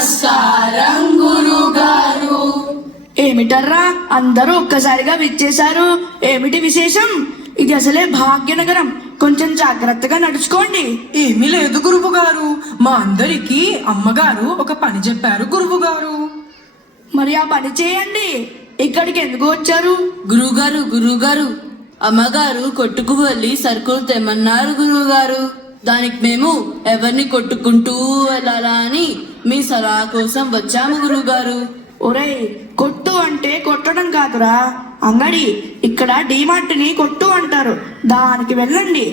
నమస్కారం గురుగారు. ఏమిటర్రా అందరూ ఒక్కసారిగా విచ్చేశారు? ఏమిటి విశేషం? ఇది అసలే భాగ్యనగరం, కొంచెం జాగ్రత్తగా నడుచుకోండి. ఏమీ లేదు గురువు గారు, మా అందరికీ అమ్మగారు ఒక పని చెప్పారు గురువు గారు. మరి ఆ పని చేయండి. ఇక్కడికి ఎందుకు వచ్చారు? గురుగారు అమ్మగారు కొట్టుకు వెళ్ళి సరుకులు తెమ్మన్నారు గురువుగారు. దానికి మేము ఎవరిని కొట్టుకుంటూ వెళ్ళాలా అని మీ సలహా కోసం వచ్చాము గురువుగారు. ఒరేయ్, కొట్టు అంటే కొట్టడం కాదురా, అంగడి. ఇక్కడ డిమార్ట్ ని కొట్టు అంటారు, దానికి వెళ్ళండి.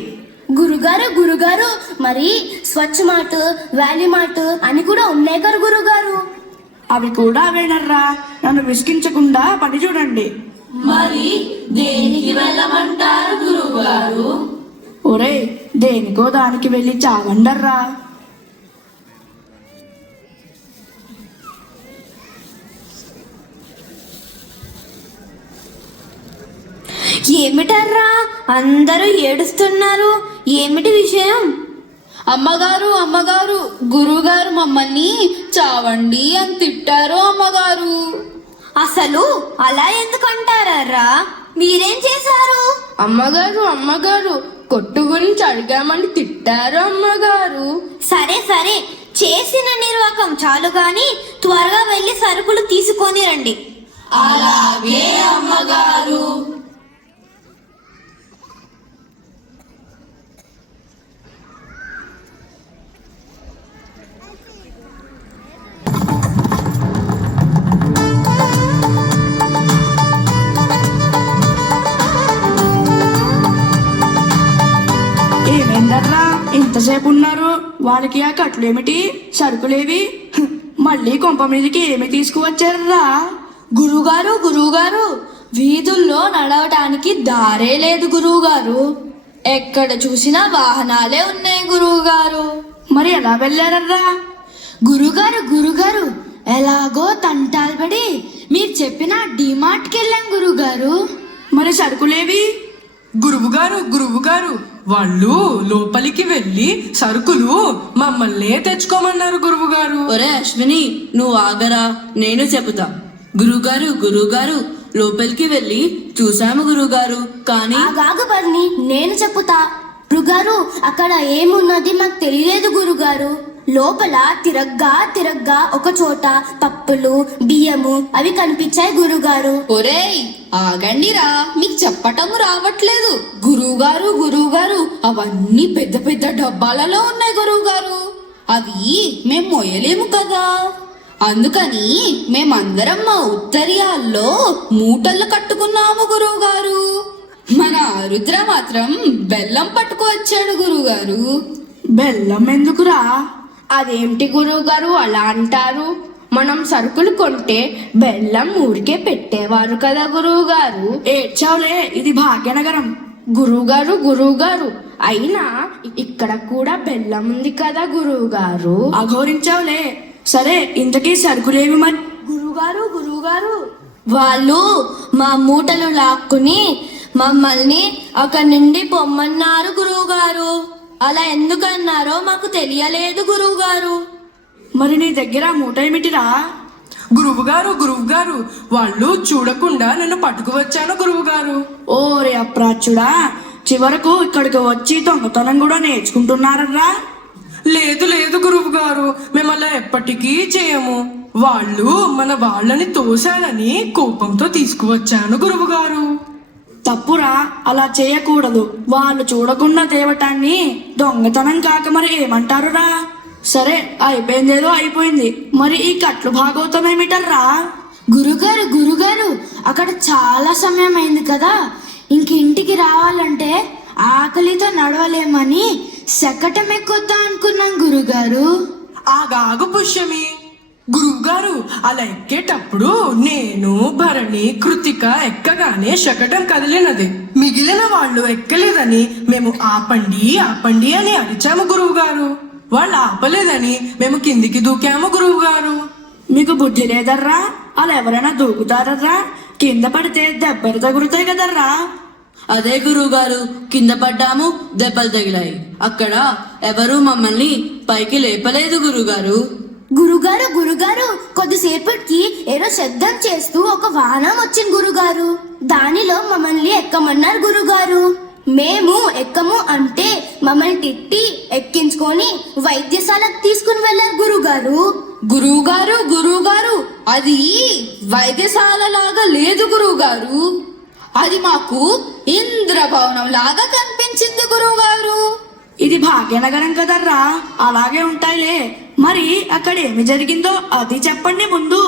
గురుగారు మరి స్వచ్ఛ మార్ట్, వాల్యూ మార్ట్ అని కూడా ఉన్నాయి కదా గురుగారు. అవి కూడా అవేనర్రా, నన్ను విసిగించకుండా పని చూడండి. మరి దేనికి వెళ్ళమంటారు గురువుగారు? ఒరేయ్, దేనికో దానికి వెళ్ళి చావండర్రా. ఏమిటర్రా అందరూ ఏడుస్తున్నారు? ఏమిటి విషయం? అమ్మగారు గురువుగారు మమ్మల్ని చావండి అని తిట్టారు అమ్మగారు. అసలు అలా ఎందుకు అంటారా? మీరేం చేశారు? అమ్మగారు కొట్టు గురించి అడిగామని తిట్టారు అమ్మగారు. సరే చేసిన నిర్వాకం చాలు గాని త్వరగా వెళ్ళి సరుకులు తీసుకొని రండి. అలాగే అమ్మగారు. ఏమైందర్రా ఇంతసేపు ఉన్నారు? వాళ్ళకి ఆ కట్లేమిటి, సరుకులేవి? మళ్ళీ కొంప మీదకి ఏమి తీసుకువచ్చారా? గురువుగారు వీధుల్లో నడవటానికి దారే లేదు గురువుగారు. ఎక్కడ చూసినా వాహనాలే ఉన్నాయి గురువుగారు. మరి ఎలా వెళ్ళారర్రా? గురుగారు ఎలాగో తంటాలు పడి మీరు చెప్పిన డిమార్ట్కి వెళ్ళాం గురువుగారు. మరి సరుకులేవి? గురువు గారు వాళ్ళు లోపలికి వెళ్ళి సరుకులు మమ్మల్నే తెచ్చుకోమన్నారు గురువు గారు. ఒరే అశ్విని, నువ్వు ఆగరా, నేను చెబుతా. గురువుగారు లోపలికి వెళ్ళి చూసాము గురువుగారు, కానీ ఆగాగు బర్ని, నేను చెప్పుతా. గురుగారు అక్కడ ఏమున్నది మాకు తెలియలేదు గురుగారు. లోపల తిరగ్గా ఒక చోట పప్పులు, బియ్యము అవి కనిపించాయి గురుగారు. ఒరేయ్ ఆగండిరా, మీకు చెప్పటం రావట్లేదు. గురువుగారు అవన్నీ పెద్ద పెద్ద డబ్బాలలో ఉన్నాయి గురువుగారు. అవి మేం మొయ్యలేము కదా, అందుకని మేమందరం మా ఉత్తరీయాల్లో మూటలు కట్టుకున్నాము గురువుగారు. మన రుద్ర మాత్రం బెల్లం పట్టుకువచ్చాడు గురువుగారు. బెల్లం ఎందుకురా? అదేంటి గురువుగారు అలా అంటారు? మనం సరుకులు కొంటే బెల్లం ఊరికే పెట్టేవారు కదా గురువుగారు. ఏడ్చావులే, ఇది భాగ్యనగరం. గురువుగారు అయినా ఇక్కడ కూడా బెల్లం ఉంది కదా గురువుగారు. అఘోరించావులే. సరే, ఇంతకీ సరుకులేవి మరి? గురువుగారు వాళ్ళు మా మూటలు లాక్కుని మమ్మల్ని అక్కడి నుండి పొమ్మన్నారు గురువుగారు. అలా ఎందుకన్నారో మాకు తెలియలేదు గురువుగారు. మరి నీ దగ్గర మూట ఏమిటిరా? గురువు గారు వాళ్ళు చూడకుండా నన్ను పట్టుకువచ్చాను గురువు గారు. ఓరే అప్రాచుడా, చివరకు ఇక్కడికి వచ్చి దొంగతనం కూడా నేర్చుకుంటున్నారరా? లేదు గురువు గారు, మేము అలా ఎప్పటికీ చేయము. వాళ్ళు మన వాళ్ళని తోశాలని కోపంతో తీసుకువచ్చాను గురువు గారు. తప్పురా, అలా చేయకూడదు. వాళ్ళు చూడకుండా తేవటాన్ని దొంగతనం కాక మరి ఏమంటారురా? సరే, అయిపోయిందేదో అయిపోయింది. మరి ఈ కట్లు భాగవతం ఏమిటర్రా? గురుగారు అక్కడ చాలా సమయం అయింది కదా, ఇంటికి రావాలంటే ఆకలితో నడవలేమని శకటం ఎక్కుద్దాం అనుకున్నాం గురుగారు. ఆగాగు పుష్యమి. గురువు గారు అలా ఎక్కేటప్పుడు నేను, భరణి, కృతిక ఎక్కగానే శకటం కదిలినది. మిగిలిన వాళ్ళు ఎక్కలేదని మేము ఆపండి అని అరిచాము గురువు గారు. వాళ్ళు ఆపలేదని మేము కిందికి దూకాము గురువు గారు. మీకు బుద్ధి లేదర్రా? అలా ఎవరైనా దూకుతారర్రా? కింద పడితే దెబ్బలు తగులుతాయి కదర్రా. అదే గురువుగారు, కింద పడ్డాము, దెబ్బలు తగిలాయి. అక్కడ ఎవరు మమ్మల్ని పైకి లేపలేదు గురువుగారు. గురుగారు కొద్దిసేపటికి ఏదో శబ్దం చేస్తూ ఒక వాహనం వచ్చింది గురుగారు. దానిలో మమ్మల్ని ఎక్కమన్నారు గురుగారు. మేము ఎక్కము అంటే మమ్మల్ని తిట్టి ఎక్కించుకొని వైద్యశాలకు తీసుకుని వెళ్ళారు గురుగారు. గురువుగారు అది వైద్యశాల లాగా లేదు గురువుగారు. అది మాకు ఇంద్రభవనం లాగా కనిపించింది గురువుగారు. ఇది భాగ్యనగరం కదర్రా, అలాగే ఉంటాయిలే. మరి అక్కడ ఏమి జరిగిందో అది చెప్పండి ముందు.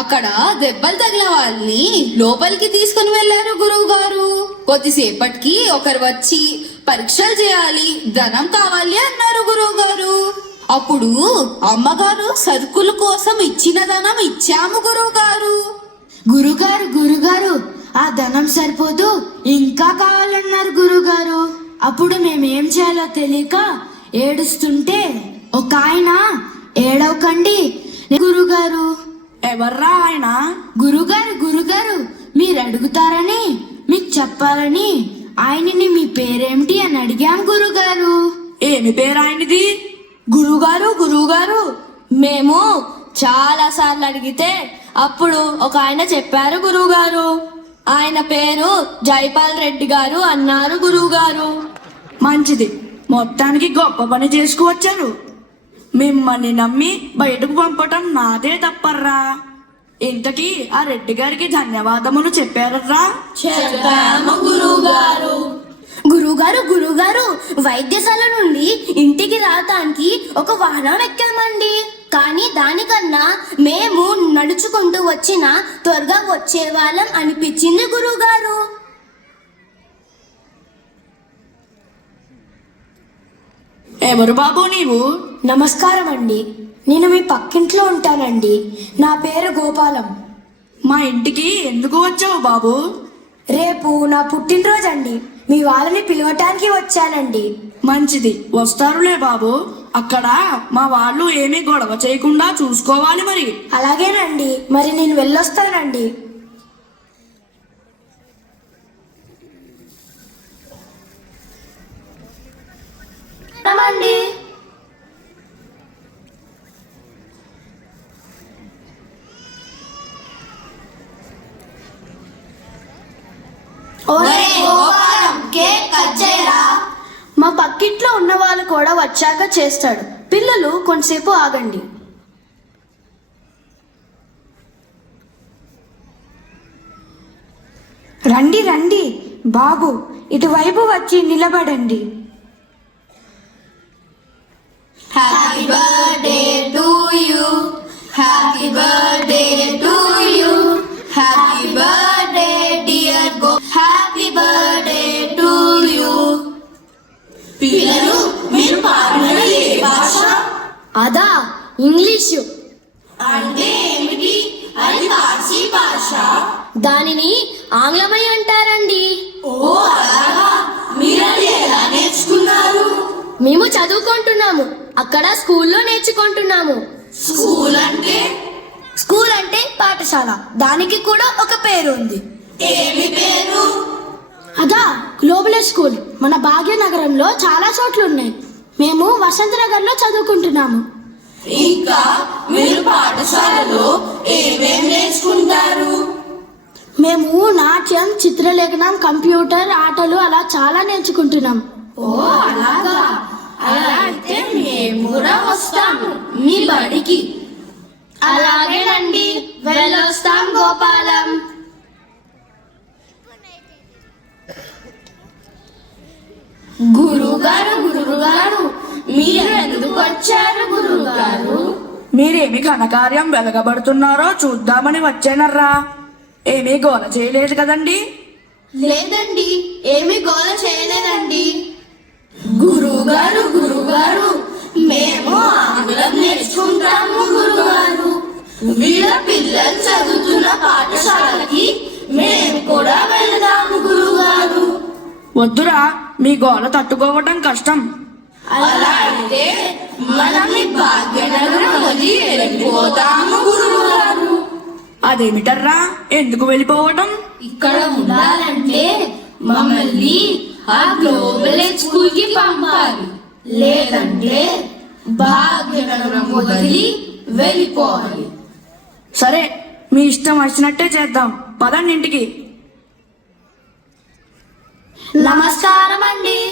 అక్కడ దెబ్బలు తగిలిన వాళ్ళని లోపలికి తీసుకుని వెళ్ళారు గురువు గారు. కొద్దిసేపటికి ఒకరు వచ్చి పరీక్షలు చేయాలి, ధనం కావాలి అన్నారు గురువు గారు. అప్పుడు అమ్మగారు సరుకుల కోసం ఇచ్చిన ధనం ఇచ్చాము గురువు గారు. గురుగారు ఆ ధనం సరిపోదు, ఇంకా కావాలన్నారు గురుగారు. అప్పుడు మేమేం చేయాలో తెలియక ఏడుస్తుంటే ఒక ఆయన ఏడవకండి గురుగారు. ఎవర్రా ఆయన? గురుగారు మీరు అడుగుతారని మీకు చెప్పాలని ఆయనని మీ పేరేమిటి అని అడిగాము గురుగారు. ఏమి పేరు ఆయనది? గురువుగారు మేము చాలా సార్లు అడిగితే అప్పుడు ఒక ఆయన చెప్పారు గురువుగారు. ఆయన పేరు జైపాల్ రెడ్డి గారు అన్నారు గురువుగారు. మంచిది, మొత్తానికి గొప్ప పని చేసుకువచ్చారు. మిమ్మల్ని నమ్మి బయటకు పంపటం నాదే తప్పర్రా. ఇంతకీ ఆ రెడ్డి గారికి ధన్యవాదములు చెప్పారర్రా? చెప్పాము గురువుగారు. గురుగారు వైద్యశాల నుండి ఇంటికి రావటానికి ఒక వాహనం ఎక్కామండి. కానీ దానికన్నా మేము నడుచుకుంటూ వచ్చిన త్వరగా వచ్చే వాళ్ళం అనిపించింది గురుగారు. ఎవరు బాబు నీవు? నమస్కారం అండి, నేను మీ పక్కింట్లో ఉంటానండి. నా పేరు గోపాలం. మా ఇంటికి ఎందుకు వచ్చావు బాబు? రేపు నా పుట్టినరోజండి, మీ వాళ్ళని పిలవటానికి వచ్చానండి. మంచిది, వస్తారులే బాబు. అక్కడ మా వాళ్ళు ఏమీ గొడవ చేయకుండా చూసుకోవాలి మరి. అలాగేనండి, మరి నేను వెళ్ళొస్తానండి. రమండి. మా పక్కింట్లో ఉన్న వాళ్ళు కూడా వచ్చాక చేస్తాడు. పిల్లలు కొంతసేపు ఆగండి. రండి బాబు, ఇటువైపు వచ్చి నిలబడండి. Happy birthday to you, happy birthday to you, happy birthday dear go, happy birthday to you. పిల్లలు మీరు పాడినది ఏ భాష? అదా ఇంగ్లీషు. అంటే ఏమిటి? అది పార్సీ భాష. దానిని ఆంగ్లమై అంటారండి. ఓ అలాగా, మీరు అది ఎలా నేర్చుకున్నారు? మేము చదువుకుంటున్నాము, అక్కడ స్కూల్లో నేర్చుకుంటున్నాము. స్కూల్ అంటే? స్కూల్ అంటే పాఠశాల, దానికి కూడా ఒక పేరు ఉంది. ఏమి పేరు? అదా గ్లోబల్ స్కూల్. మన భాగ్యనగరంలో చాలా చోట్ల ఉన్నాయి. మేము వసంతనగర్లో చదువుకుంటున్నాము. ఇంకా మీరు పాఠశాలలో ఏమేమి నేర్చుకుంటారు? మేము నాట్యం, చిత్రలేఖనం, కంప్యూటర్ ఆటలు అలా చాలా నేర్చుకుంటున్నాం. ఓ అలాగా, అలా అయితే మేము కూడా వస్తాము మీ బడికి. అలాగేనండి, వెళ్ళొస్తాం గోపాలం. గురువుగారు మీరు ఎందుకు వచ్చారు గురువుగారు? మీరేమి ఘనకార్యం వెలగబడుతున్నారో చూద్దామని వచ్చానర్రా. ఏమీ గోల చేయలేదు కదండి? లేదండి, ఏమి గోల చేయలేదండి. గురువుగారు మేము ఆంగ్లం నేర్చుకుంటాము గురువుగారు. వీళ్ళ పిల్లలు చదువుతున్న పాఠశాలకి మేము కూడా వెళ్దాము గురువుగారు. వద్దురా, మీ గోల తట్టుకోవటం కష్టం. అలా అయితే మనం ఈ భాగ్యనగరం వదిలి వెళ్ళిపోతాము గురువుగారు. అదేమిటర్రా, ఎందుకు వెళ్ళిపోవటం? ఇక్కడ ఉండాలంటే మమ్మల్ని ఆ గ్లోబల్ స్కూల్ కి పంపాలి, లేదంటే భాగ్యనగరం వదిలి వెళ్ళిపోవాలి. సరే మీ ఇష్టం వచ్చినట్టే చేద్దాం, పదండి ఇంటికి. నమస్కారం అండి.